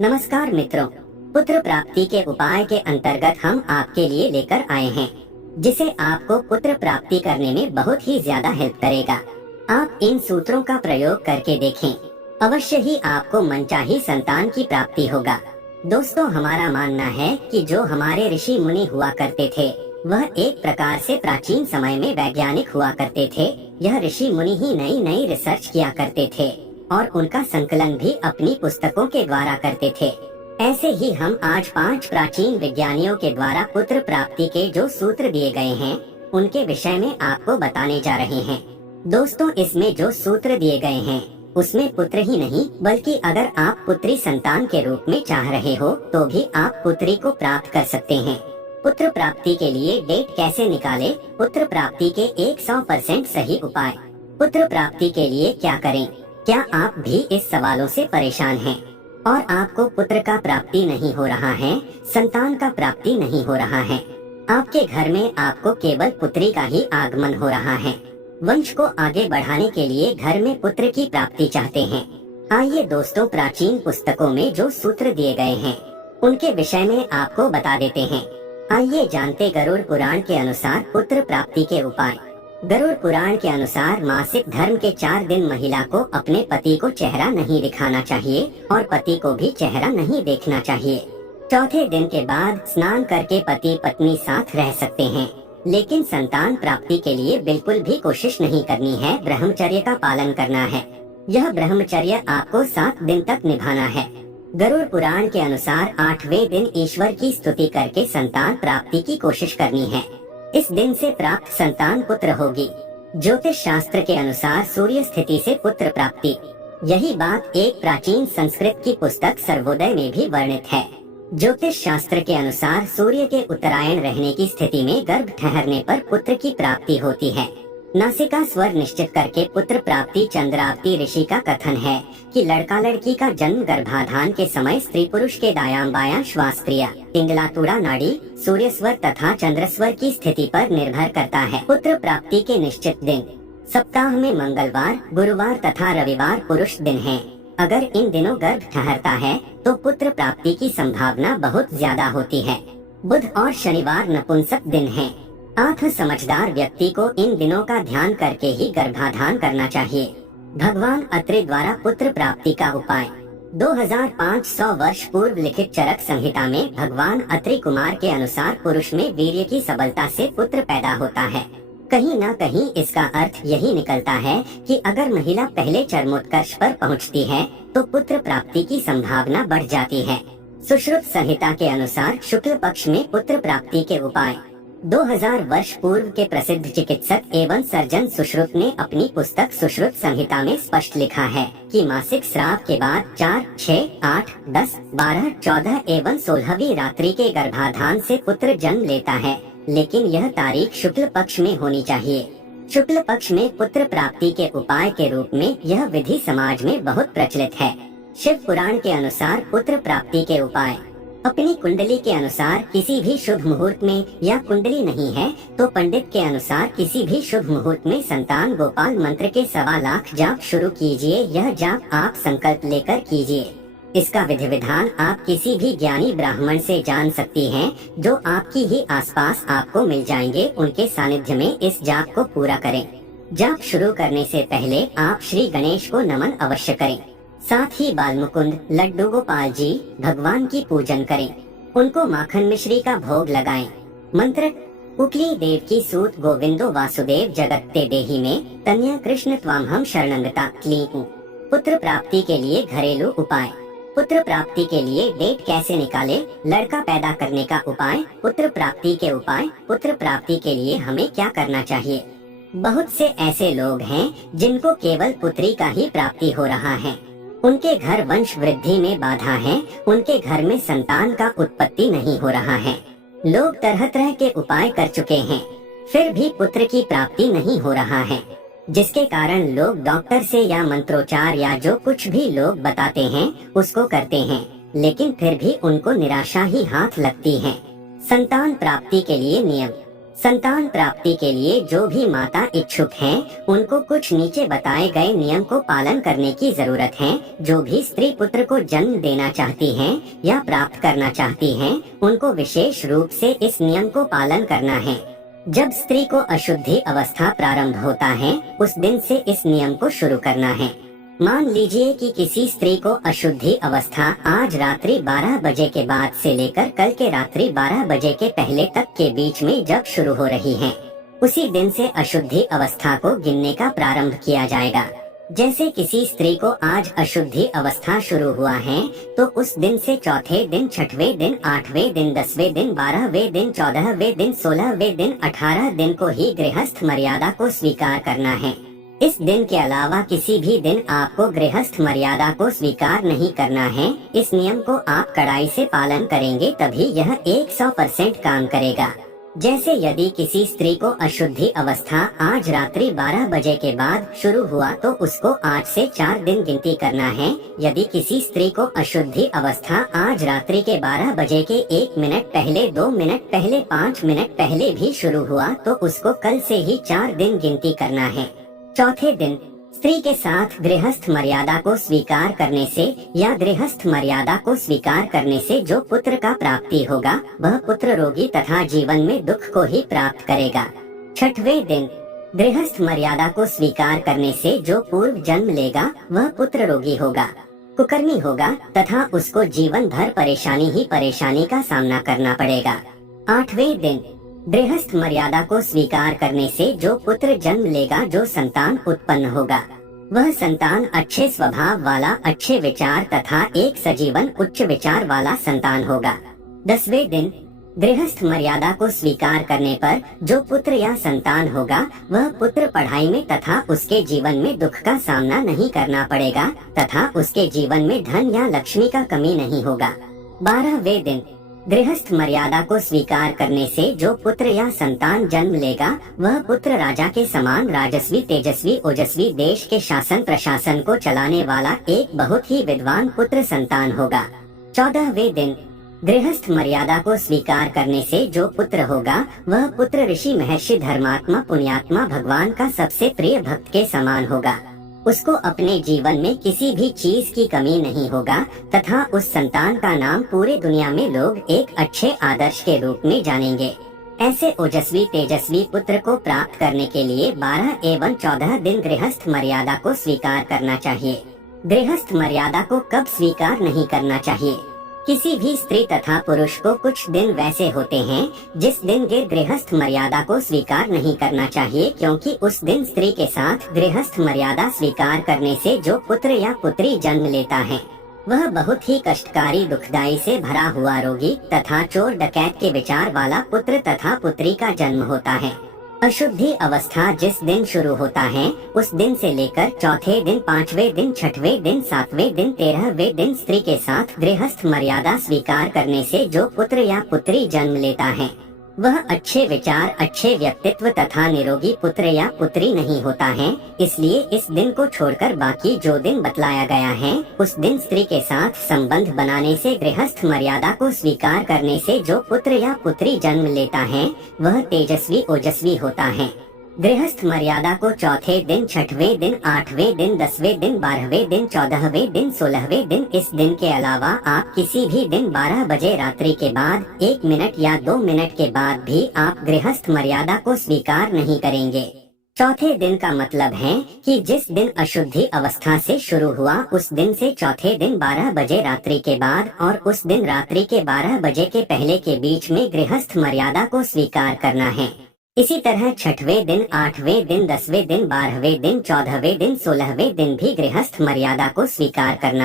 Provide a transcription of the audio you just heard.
नमस्कार मित्रों, पुत्र प्राप्ति के उपाय के अंतर्गत हम आपके लिए लेकर आए हैं, जिसे आपको पुत्र प्राप्ति करने में बहुत ही ज्यादा हेल्प करेगा। आप इन सूत्रों का प्रयोग करके देखें, अवश्य ही आपको मनचाही संतान की प्राप्ति होगा। दोस्तों, हमारा मानना है कि जो हमारे ऋषि मुनि हुआ करते थे, वह एक प्रकार से प्राचीन समय में वैज्ञानिक हुआ करते थे। यह ऋषि मुनि ही नई नई रिसर्च किया करते थे और उनका संकलन भी अपनी पुस्तकों के द्वारा करते थे। ऐसे ही हम आज 5 प्राचीन विज्ञानियों के द्वारा पुत्र प्राप्ति के जो सूत्र दिए गए हैं, उनके विषय में आपको बताने जा रहे हैं। दोस्तों, इसमें जो सूत्र दिए गए हैं, उसमें पुत्र ही नहीं बल्कि अगर आप पुत्री संतान के रूप में चाह रहे हो तो भी आप पुत्री को प्राप्त कर सकते हैं। पुत्र प्राप्ति के लिए डेट कैसे निकाले? पुत्र प्राप्ति के 100% सही उपाय। पुत्र प्राप्ति के लिए क्या करें? क्या आप भी इस सवालों से परेशान हैं और आपको पुत्र का प्राप्ति नहीं हो रहा है, संतान का प्राप्ति नहीं हो रहा है? आपके घर में आपको केवल पुत्री का ही आगमन हो रहा है। वंश को आगे बढ़ाने के लिए घर में पुत्र की प्राप्ति चाहते हैं। आइए दोस्तों, प्राचीन पुस्तकों में जो सूत्र दिए गए हैं, उनके विषय में आपको बता देते हैं। आइए जानते गरुड़ पुराण के अनुसार पुत्र प्राप्ति के उपाय। गरुड़ पुराण के अनुसार मासिक धर्म के 4 दिन महिला को अपने पति को चेहरा नहीं दिखाना चाहिए और पति को भी चेहरा नहीं देखना चाहिए। चौथे दिन के बाद स्नान करके पति पत्नी साथ रह सकते हैं, लेकिन संतान प्राप्ति के लिए बिल्कुल भी कोशिश नहीं करनी है। ब्रह्मचर्य का पालन करना है। यह ब्रह्मचर्य आपको 7 दिन तक निभाना है। गरुड़ पुराण के अनुसार 8वें दिन ईश्वर की स्तुति करके संतान प्राप्ति की कोशिश करनी है। इस दिन से प्राप्त संतान पुत्र होगी। ज्योतिष शास्त्र के अनुसार सूर्य स्थिति से पुत्र प्राप्ति। यही बात एक प्राचीन संस्कृत की पुस्तक सर्वोदय में भी वर्णित है। ज्योतिष शास्त्र के अनुसार सूर्य के उत्तरायण रहने की स्थिति में गर्भ ठहरने पर पुत्र की प्राप्ति होती है। नासिका स्वर निश्चित करके पुत्र प्राप्ति। चंद्रावती ऋषि का कथन है कि लड़का लड़की का जन्म गर्भाधान के समय स्त्री पुरुष के दायां बायां श्वास क्रिया, पिंगलातुड़ा नाड़ी, सूर्य स्वर तथा चंद्र स्वर की स्थिति पर निर्भर करता है। पुत्र प्राप्ति के निश्चित दिन सप्ताह में मंगलवार, गुरुवार तथा रविवार पुरुष दिन हैं। अगर इन दिनों गर्भ ठहरता है तो पुत्र प्राप्ति की संभावना बहुत ज्यादा होती है। बुध और शनिवार नपुंसक दिन हैं। आठ समझदार व्यक्ति को इन दिनों का ध्यान करके ही गर्भाधान करना चाहिए। भगवान अत्रि द्वारा पुत्र प्राप्ति का उपाय। 2500 वर्ष पूर्व लिखित चरक संहिता में भगवान अत्रि कुमार के अनुसार पुरुष में वीर्य की सबलता से पुत्र पैदा होता है। कहीं न कहीं इसका अर्थ यही निकलता है कि अगर महिला पहले चरमोत्कर्ष पर पहुंचती है तो पुत्र प्राप्ति की संभावना बढ़ जाती है। सुश्रुत संहिता के अनुसार शुक्ल पक्ष में पुत्र प्राप्ति के उपाय। 2000 वर्ष पूर्व के प्रसिद्ध चिकित्सक एवं सर्जन सुश्रुत ने अपनी पुस्तक सुश्रुत संहिता में स्पष्ट लिखा है कि मासिक स्राव के बाद 4, 6, 8, 10, 12, 14 एवं 16वीं रात्रि के गर्भाधान से पुत्र जन्म लेता है, लेकिन यह तारीख शुक्ल पक्ष में होनी चाहिए। शुक्ल पक्ष में पुत्र प्राप्ति के उपाय के रूप में यह विधि समाज में बहुत प्रचलित है। शिव पुराण के अनुसार पुत्र प्राप्ति के उपाय। अपनी कुंडली के अनुसार किसी भी शुभ मुहूर्त में, या कुंडली नहीं है तो पंडित के अनुसार किसी भी शुभ मुहूर्त में संतान गोपाल मंत्र के 1.25 लाख जाप शुरू कीजिए। यह जाप आप संकल्प लेकर कीजिए। इसका विधि विधान आप किसी भी ज्ञानी ब्राह्मण से जान सकती हैं, जो आपकी ही आसपास आपको मिल जाएंगे। उनके सानिध्य में इस जाप को पूरा करें। जाप शुरू करने से पहले आप श्री गणेश को नमन अवश्य करें। साथ ही बाल मुकुंद, लड्डू गोपाल जी भगवान की पूजन करें। उनको माखन मिश्री का भोग लगाएं। मंत्र। उकली देव की सूत गोविंदो वासुदेव जगत्ते देही में तन्या कृष्ण त्वामहम शरणंगता क्लीं। पुत्र प्राप्ति के लिए घरेलू उपाय। पुत्र प्राप्ति के लिए डेट कैसे निकाले? लड़का पैदा करने का उपाय। पुत्र प्राप्ति के उपाय। पुत्र प्राप्ति के लिए हमें क्या करना चाहिए? बहुत से ऐसे लोग हैं जिनको केवल पुत्री का ही प्राप्ति हो रहा है। उनके घर वंश वृद्धि में बाधा है। उनके घर में संतान का उत्पत्ति नहीं हो रहा है। लोग तरह तरह के उपाय कर चुके हैं, फिर भी पुत्र की प्राप्ति नहीं हो रहा है, जिसके कारण लोग डॉक्टर से या मंत्रोच्चार या जो कुछ भी लोग बताते हैं उसको करते हैं, लेकिन फिर भी उनको निराशा ही हाथ लगती है। संतान प्राप्ति के लिए नियम। संतान प्राप्ति के लिए जो भी माता इच्छुक हैं, उनको कुछ नीचे बताए गए नियम को पालन करने की जरूरत है। जो भी स्त्री पुत्र को जन्म देना चाहती हैं या प्राप्त करना चाहती हैं, उनको विशेष रूप से इस नियम को पालन करना है। जब स्त्री को अशुद्धि अवस्था प्रारंभ होता है, उस दिन से इस नियम को शुरू करना है। मान लीजिए कि किसी स्त्री को अशुद्धि अवस्था आज रात्रि 12 बजे के बाद से लेकर कल के रात्रि 12 बजे के पहले तक के बीच में जब शुरू हो रही है, उसी दिन से अशुद्धि अवस्था को गिनने का प्रारंभ किया जाएगा। जैसे किसी स्त्री को आज अशुद्धि अवस्था शुरू हुआ है, तो उस दिन से चौथे दिन, छठवें दिन, 8वें दिन, 10वें दिन, 12वें दिन, 14वें दिन, 16वें दिन, 18 दिन को ही गृहस्थ मर्यादा को स्वीकार करना है। इस दिन के अलावा किसी भी दिन आपको गृहस्थ मर्यादा को स्वीकार नहीं करना है। इस नियम को आप कड़ाई से पालन करेंगे तभी यह 100% काम करेगा। जैसे यदि किसी स्त्री को अशुद्धि अवस्था आज रात्रि 12 बजे के बाद शुरू हुआ, तो उसको आज से 4 दिन गिनती करना है। यदि किसी स्त्री को अशुद्धि अवस्था आज रात्रि के 12 बजे के 1 मिनट पहले, 2 मिनट पहले, 5 मिनट पहले भी शुरू हुआ, तो उसको कल से ही 4 दिन गिनती करना है। चौथे दिन स्त्री के साथ गृहस्थ मर्यादा को स्वीकार करने से या गृहस्थ मर्यादा को स्वीकार करने से जो पुत्र का प्राप्ति होगा, वह पुत्र रोगी तथा जीवन में दुख को ही प्राप्त करेगा। छठवें दिन गृहस्थ मर्यादा को स्वीकार करने से जो पूर्व जन्म लेगा, वह पुत्र रोगी होगा, कुकर्मी होगा तथा उसको जीवन भर परेशानी ही परेशानी का सामना करना पड़ेगा। आठवें दिन गृहस्थ मर्यादा को स्वीकार करने से जो पुत्र जन्म लेगा, जो संतान उत्पन्न होगा, वह संतान अच्छे स्वभाव वाला, अच्छे विचार तथा एक सजीवन उच्च विचार वाला संतान होगा। 10वें दिन गृहस्थ मर्यादा को स्वीकार करने पर जो पुत्र या संतान होगा, वह पुत्र पढ़ाई में तथा उसके जीवन में दुख का सामना नहीं करना पड़ेगा तथा उसके जीवन में धन या लक्ष्मी का कमी नहीं होगा। 12वें दिन गृहस्थ मर्यादा को स्वीकार करने से जो पुत्र या संतान जन्म लेगा, वह पुत्र राजा के समान राजस्वी, तेजस्वी, ओजस्वी, देश के शासन प्रशासन को चलाने वाला एक बहुत ही विद्वान पुत्र संतान होगा। 14वें दिन गृहस्थ मर्यादा को स्वीकार करने से जो पुत्र होगा, वह पुत्र ऋषि, महर्षि, धर्मात्मा, पुण्यात्मा, भगवान का सबसे प्रिय भक्त के समान होगा। उसको अपने जीवन में किसी भी चीज की कमी नहीं होगा तथा उस संतान का नाम पूरे दुनिया में लोग एक अच्छे आदर्श के रूप में जानेंगे। ऐसे ओजस्वी, तेजस्वी पुत्र को प्राप्त करने के लिए 12 एवं 14 दिन गृहस्थ मर्यादा को स्वीकार करना चाहिए। गृहस्थ मर्यादा को कब स्वीकार नहीं करना चाहिए? किसी भी स्त्री तथा पुरुष को कुछ दिन वैसे होते हैं जिस दिन गृहस्थ मर्यादा को स्वीकार नहीं करना चाहिए, क्योंकि उस दिन स्त्री के साथ गृहस्थ मर्यादा स्वीकार करने से जो पुत्र या पुत्री जन्म लेता है, वह बहुत ही कष्टकारी, दुखदायी से भरा हुआ, रोगी तथा चोर डकैत के विचार वाला पुत्र तथा पुत्री का जन्म होता है। अशुद्धि अवस्था जिस दिन शुरू होता है, उस दिन से लेकर चौथे दिन, 5वें दिन, 6वें दिन, 7वें दिन, 13वें दिन स्त्री के साथ गृहस्थ मर्यादा स्वीकार करने से जो पुत्र या पुत्री जन्म लेता है, वह अच्छे विचार, अच्छे व्यक्तित्व तथा निरोगी पुत्र या पुत्री नहीं होता है। इसलिए इस दिन को छोड़कर बाकी जो दिन बतलाया गया है, उस दिन स्त्री के साथ संबंध बनाने से, गृहस्थ मर्यादा को स्वीकार करने से जो पुत्र या पुत्री जन्म लेता है, वह तेजस्वी, ओजस्वी होता है। गृहस्थ मर्यादा को चौथे दिन, 6वें दिन, 8वें दिन, 10वें दिन, 12वें दिन, 14वें दिन, 16वें दिन, इस दिन के अलावा आप किसी भी दिन 12 बजे रात्रि के बाद 1 मिनट या 2 मिनट के बाद भी आप गृहस्थ मर्यादा को स्वीकार नहीं करेंगे। चौथे दिन का मतलब है कि जिस दिन अशुद्धि अवस्था से शुरू हुआ, उस दिन से चौथे दिन 12 बजे रात्रि के बाद और उस दिन रात्रि के 12 बजे के पहले के बीच में गृहस्थ मर्यादा को स्वीकार करना है। इसी तरह 6वें दिन, 8वें दिन, 10वें दिन, 12वें दिन, 14वें दिन, 16वें दिन भी गृहस्थ मर्यादा को स्वीकार करना है।